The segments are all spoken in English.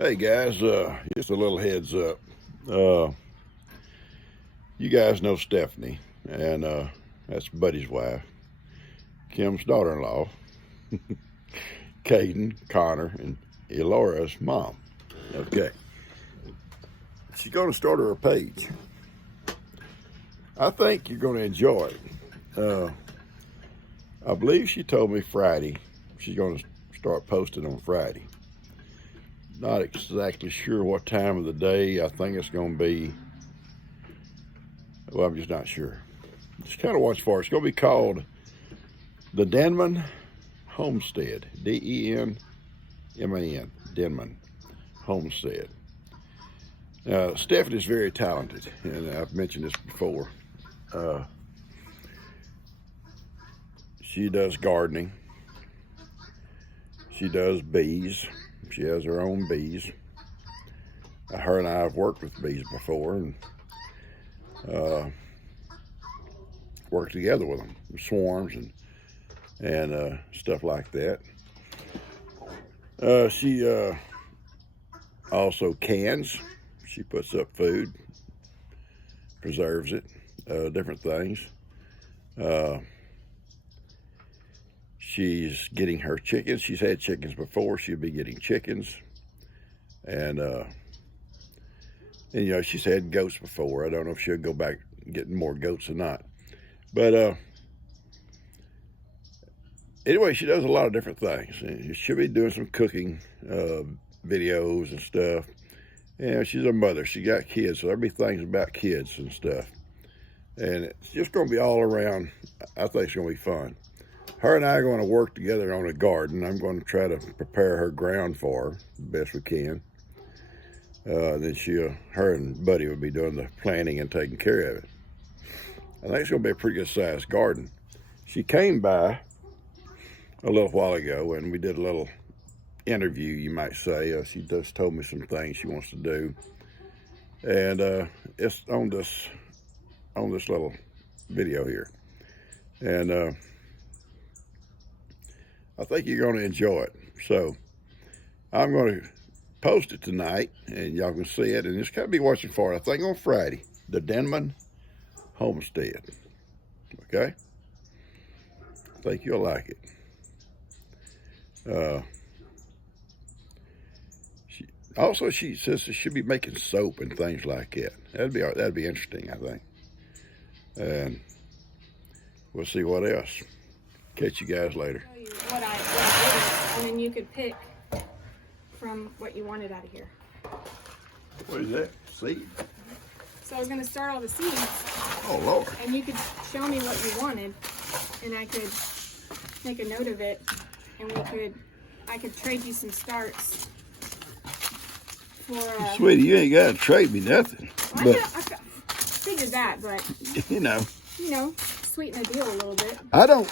Hey guys, just a little heads up. Uh, you guys know Stephanie, and that's Buddy's wife, Kim's daughter-in-law, Caden, Connor, and Elora's mom. Okay, she's going to start her page. I think you're going to enjoy it. I believe she told me Friday she's going to start posting on Friday. Not exactly sure what time of the day. I think it's going to be, well, I'm just not sure. Just kind of watch for it. It's going to be called the Denman Homestead. D-E-N-M-A-N. Denman Homestead. Stephanie's very talented, and I've mentioned this before. She does gardening. She does bees. She has her own bees. Her and I have worked with bees before and worked together with them, swarms and stuff like that. She also cans. She puts up food, preserves it, different things. She's getting her chickens. She's had chickens before. She'll be getting chickens. And you know, she's had goats before. I don't know if she'll go back getting more goats or not. But anyway, she does a lot of different things. She'll be doing some cooking videos and stuff. And she's a mother. She got kids, so there'll be things about kids and stuff. And it's just going to be all around. I think it's going to be fun. Her and I are going to work together on a garden. I'm going to try to prepare her ground for her the best we can. Then her and Buddy will be doing the planting and taking care of it. I think it's going to be a pretty good sized garden. She came by a little while ago and we did a little interview, you might say. She just told me some things she wants to do. And it's on this little video here. And I think you're going to enjoy it. So I'm going to post it tonight, and y'all can see it. And just kind of be watching for it. I think on Friday, the Denman Homestead. Okay? I think you'll like it. She says she should be making soap and things like that. That'd be interesting, I think. And we'll see what else. Catch you guys later. What I did, and then you could pick from what you wanted out of here. What is that? Seed? So I was going to start all the seeds. Oh, Lord. And you could show me what you wanted, and I could make a note of it, and I could trade you some starts for. Sweetie, you ain't got to trade me nothing. Well, I figured that, but you know, sweeten the deal a little bit. I don't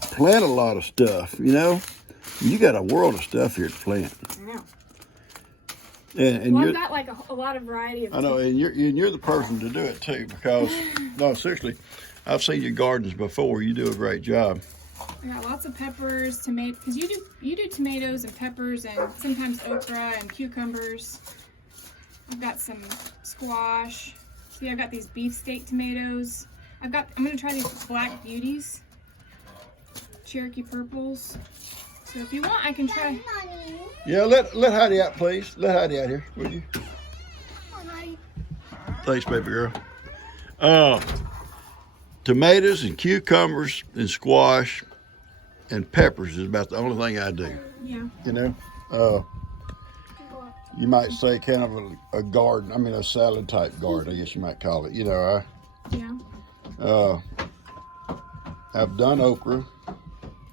plant a lot of stuff. You know, you got a world of stuff here to plant. I know. And I've got like a lot of variety of. I know, and you're the person to do it too, because no, seriously, I've seen your gardens before. You do a great job. I got lots of peppers, tomatoes, because you do tomatoes and peppers and sometimes okra and cucumbers. I've got some squash. See, I've got these beefsteak tomatoes. I'm gonna try these black beauties, Cherokee purples. So if you want, I can try. Yeah, let Heidi out, please. Let Heidi out here, would you? Thanks, baby girl. Tomatoes and cucumbers and squash and peppers is about the only thing I do. Yeah. You know, you might say kind of a garden. I mean, a salad type garden, I guess you might call it. You know, Yeah. I've done okra.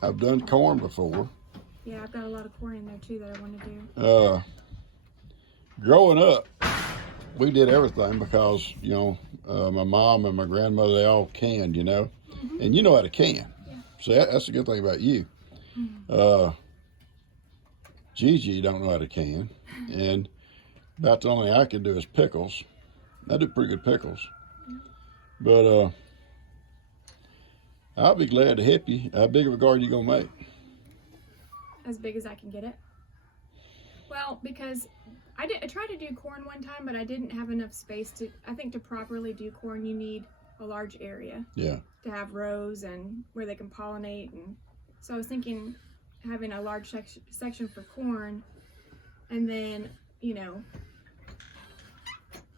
I've done corn before. Yeah, I've got a lot of corn in there too that I want to do. Growing up, we did everything because, you know, my mom and my grandmother, they all canned, you know. Mm-hmm. And you know how to can. Yeah. So that's the good thing about you. Mm-hmm. Gigi don't know how to can. And about the only thing I can do is pickles. I do pretty good pickles. Yeah. But I'll be glad to help you. How big of a garden you gonna make? As big as I can get it. Well, because I tried to do corn one time, but I didn't have enough space to. I think to properly do corn, you need a large area. Yeah. To have rows and where they can pollinate, and so I was thinking having a large section for corn, and then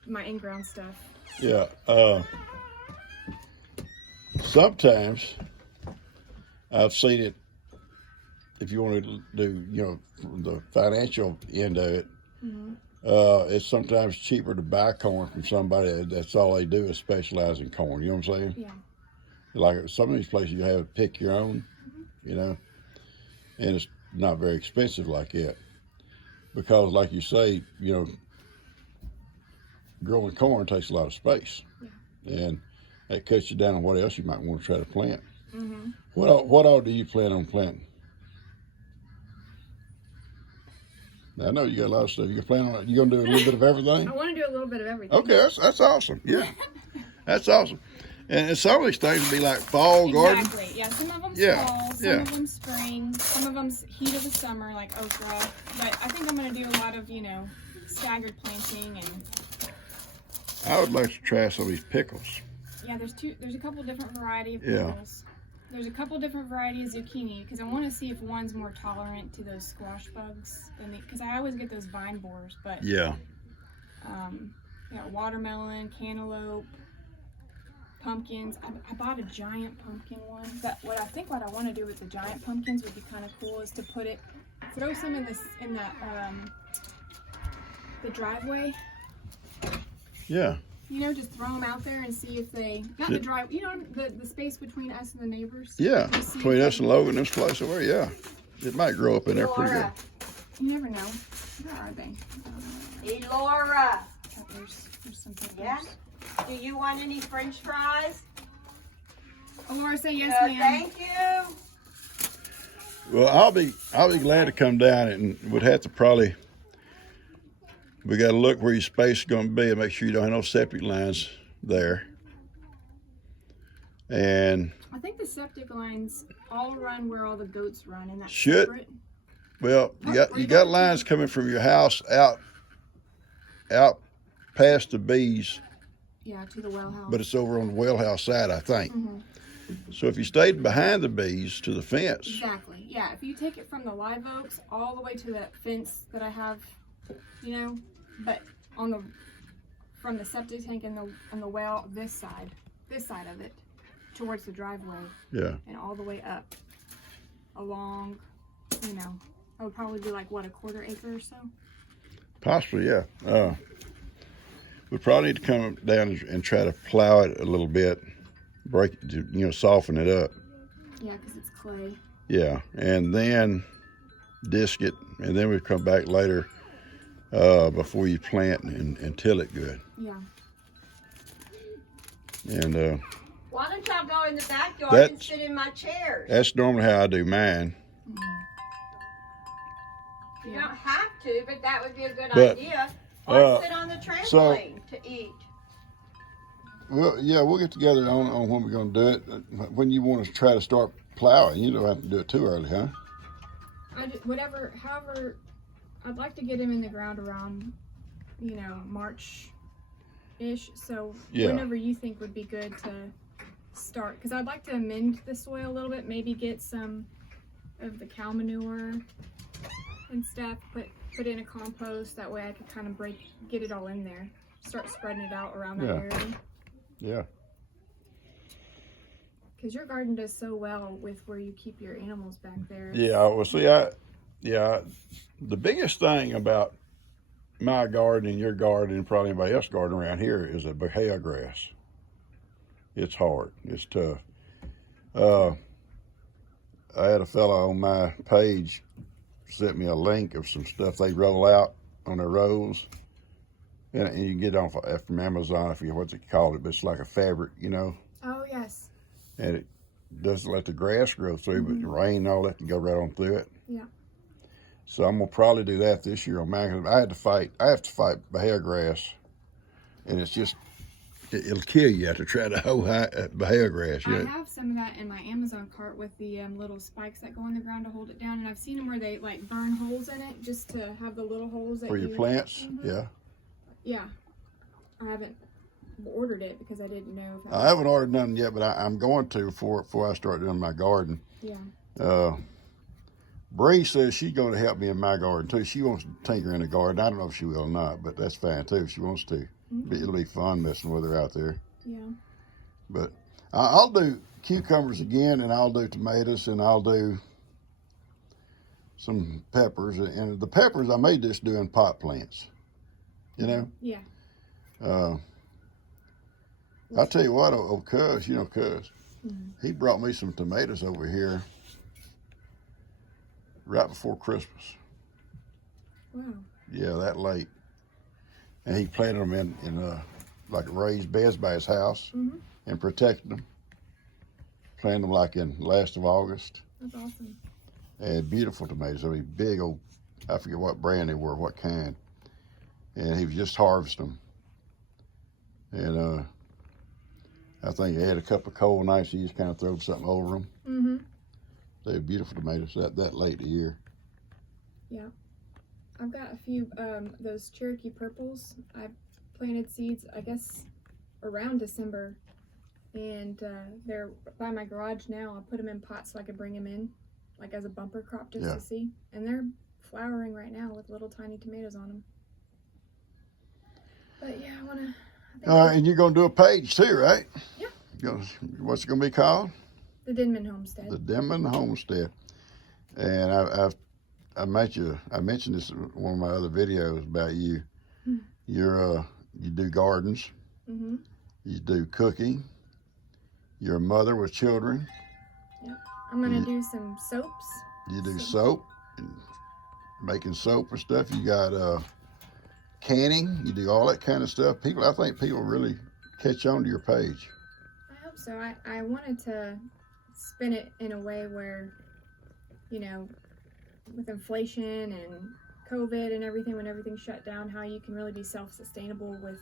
my in-ground stuff. Yeah. Sometimes I've seen it. If you want to do, the financial end of it, it's sometimes cheaper to buy corn from somebody that's all they do is specialize in corn. You know what I'm saying? Yeah. Like some of these places you have to pick your own, and it's not very expensive like that. Because like you say, growing corn takes a lot of space. Yeah. And that cuts you down on what else you might want to try to plant. Mm-hmm. What all do you plan on planting? I know you got a lot of stuff. You plan on you gonna do a little bit of everything? I want to do a little bit of everything. Okay, that's awesome. Yeah, that's awesome. And some of these things would be like fall garden. Exactly. Yeah, some of them fall, some of them spring, some of them's heat of the summer, like okra. But I think I'm gonna do a lot of staggered planting and. I would like to try some of these pickles. Yeah, there's a couple different variety of pickles. There's a couple different varieties of zucchini because I want to see if one's more tolerant to those squash bugs because I always get those vine borers. But watermelon, cantaloupe, pumpkins. I bought a giant pumpkin one, but what I want to do with the giant pumpkins would be kind of cool is to throw some in the driveway. Yeah. Just throw them out there and see if they, not the drive, the space between us and the neighbors. Yeah, between us and Logan, this place over, yeah. It might grow up in there pretty good. You never know. Where are they? Elora. There's some peppers. Yeah? Do you want any french fries? Laura, say yes, ma'am. Thank you. Well, I'll be glad to come down and would have to probably, we got to look where your space is going to be and make sure you don't have no septic lines there. And I think the septic lines all run where all the goats run, and that's should. Separate. Well, you got lines coming from your house out past the bees. Yeah, to the well house. But it's over on the well house side, I think. Mm-hmm. So if you stayed behind the bees to the fence. Exactly. Yeah, if you take it from the live oaks all the way to that fence that I have, but from the septic tank and the well, this side of it, towards the driveway. Yeah. And all the way up, along, I would probably do like what, a quarter acre or so. Possibly, yeah. We probably need to come down and try to plow it a little bit, break it, soften it up. Yeah, because it's clay. Yeah, and then disc it, and then we come back later before you plant and till it good. Yeah. And why don't y'all go in the backyard and sit in my chairs? That's normally how I do mine. You don't have to, but that would be a good idea. Or sit on the trampoline to eat. Well, yeah, we'll get together on when we're going to do it. When you want to try to start plowing, you don't have to do it too early, huh? However, I'd like to get him in the ground around, March-ish. So whenever you think would be good to start, because I'd like to amend the soil a little bit, maybe get some of the cow manure and stuff, put in a compost. That way I could kind of get it all in there, start spreading it out around that area. Yeah. Because your garden does so well with where you keep your animals back there. Yeah, well, see, the biggest thing about my garden and your garden and probably anybody else's garden around here is a Bahia grass. It's hard. It's tough. I had a fellow on my page sent me a link of some stuff they roll out on their rows. And you can get it from Amazon, I forget what they call it, but it's like a fabric, Oh, yes. And it doesn't let the grass grow through, but the rain and all that can go right on through it. Yeah. So I'm gonna probably do that this year on mine. I have to fight Bahia grass, and it's it'll kill you after trying to hoe hair grass. I have some of that in my Amazon cart with the little spikes that go in the ground to hold it down, and I've seen them where they like burn holes in it just to have the little holes that For your plants, yeah. Yeah, I haven't ordered it because I didn't know. If I haven't ordered none yet, but I'm going to before I start doing my garden. Yeah. Bree says she's going to help me in my garden too. She wants to tinker in the garden. I don't know if she will or not, but that's fine too if she wants to. It'll be fun messing with her out there. Yeah. But I'll do cucumbers again, and I'll do tomatoes, and I'll do some peppers. And the peppers I may just do in pot plants. You know? Yeah. I tell you what, Cuz, you know Cuz, he brought me some tomatoes over here right before Christmas. Wow. Yeah, that late. And he planted them in like raised beds by his house and protected them. Planted them like in last of August. That's awesome. And beautiful tomatoes. I mean, big old, I forget what brand they were, what kind. And he was just harvesting them. And I think he had a couple of cold nights. He just kind of threw something over them. They're beautiful tomatoes that late in the year. Yeah. I've got a few those Cherokee purples. I planted seeds, I guess, around December, and they're by my garage now. I put them in pots so I could bring them in, like as a bumper crop just to see. And they're flowering right now with little tiny tomatoes on them. But yeah, I want to. All right, and you're going to do a page too, right? Yeah. What's it going to be called? The Denman Homestead. The Denman Homestead. And I mentioned this in one of my other videos about you. You do gardens. You do cooking. You're a mother with children. Yep. I'm gonna do some soaps. You do soap, and making soap and stuff. You got canning. You do all that kind of stuff. I think people really catch on to your page. I hope so. I wanted to spin it in a way where, you know, with inflation and COVID and everything, when everything's shut down, how you can really be self-sustainable with,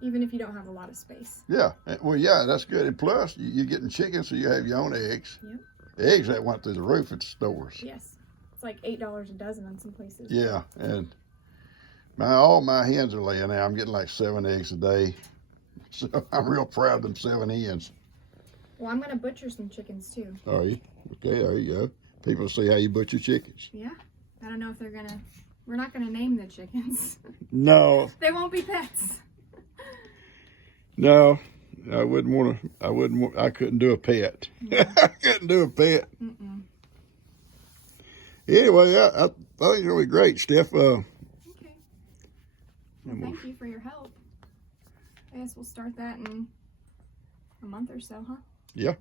even if you don't have a lot of space. Yeah, well, yeah, that's good. And plus, you're getting chickens, so you have your own eggs. Yep. Eggs that went through the roof at the stores. Yes, it's like $8 a dozen on some places. Yeah, and all my hens are laying now. I'm getting like 7 eggs a day, so I'm real proud of them 7 hens. Well, I'm gonna butcher some chickens too. Are you? Okay, there you go. People see how you butcher chickens. Yeah, I don't know if we're not gonna name the chickens. No. They won't be pets. No, I wouldn't want to. I couldn't do a pet. No. I couldn't do a pet. Anyway, I think it's gonna be great, Steph. Okay. Well, thank you for your help. I guess we'll start that in a month or so, huh? Yeah.